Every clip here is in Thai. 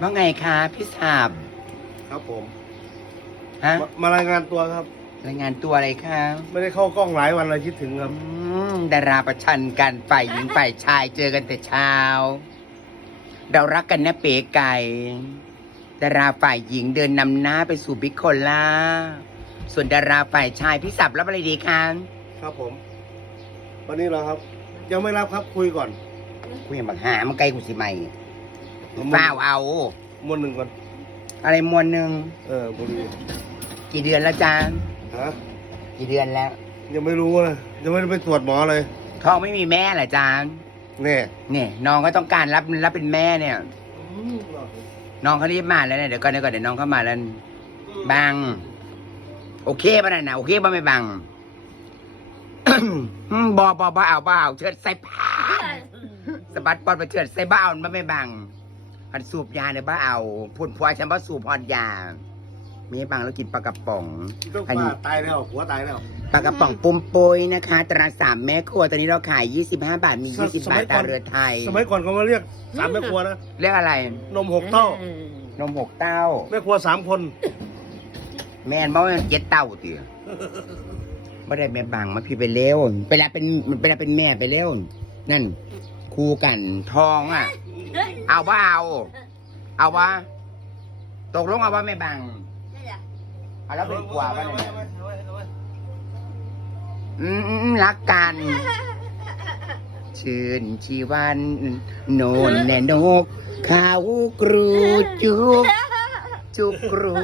ว่าไงคะพี่สาบครับผมฮะมามารายงานตัวครับ รายงานตัวอะไรคะไม่ได้เข้ากล้องหลายวันเลยคิดถึงครับอืมดาราประชันกันฝ่ายหญิงฝ่ายชายเจอกันแต่เช้า เรารักกันนะเป๋ไก่ดาราฝ่ายหญิงเดินนำหน้าไปสู่บิ๊กโคล่าส่วนดาราฝ่ายชายพี่สับรับอะไรดีคะครับผม วันนี้เหราครับ ยังไม่รับครับคุยก่อนคุยกับบักหามันไกลกูสิไม่ เฝ้าวเอา มวนหนึ่งก่อน อะไรมวลหนึ่งเออบุรีกี่เดือนแล้วจ้าฮะกี่เดือนแล้วยังไม่รู้เลยยังไม่ได้ไปตรวจหมอเลยท้องไม่มีแม่เหรอจ้าเนี่ยเนี่ยน้องก็ต้องการรับรับเป็นแม่เนี่ย น้องเขารีบมาแล้วเนี่ยเดี๋ยวก่อนเดี๋ยวก่อนเดี๋ยวน้องเข้ามาแล้วบัง โอเคป่ะน่ะนะโอเคป่ะไม่บังอืมบอบอบอเอาบอเอาเชิดใส่ผ้าสะบัดปอดไปเชิดใส่บ้ามันไม่บัง อันสูบยาเนี่ยบ้าเอาพุ่นพวฉันว่าสูบพอดยา มีให้บังแล้วกินปลากระป๋อง ต้องอันนี้ป้าตายแล้วหัวตายแล้วปลากระป๋องปุ้มปุยนะคะ ตราสามแม่ครัวตอนนี้เราขาย 25 บาทมี 20 บาทตาเรือไทย สมัยก่อนเขามาเรียกสามแม่ครัวนะเรียกอะไร นมหกเต้านมหกเต้า แม่ครัวสามคน แม่นบอกว่าเจ็ดเต้าเตี๋ยไม่ได้แม่บังมาพี่ไปเร็วไปแล้วเป็นไปแล้วเป็นแม่ไปเร็วนั่นคู่กันทองอะ เอาว่าเอา เอาว่าตกลงเอาว่าแม่บังเอาแล้วเป็นกว่าว่าเนี่ยอืมอืมรักกัน ชื่นชีวันโนนแน่นกเขากรูจุกจุกกรู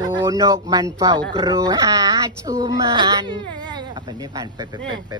นกมันเฝ้ากรูหาชูมัน เอาไปไม่ผ่านไปไปไปไป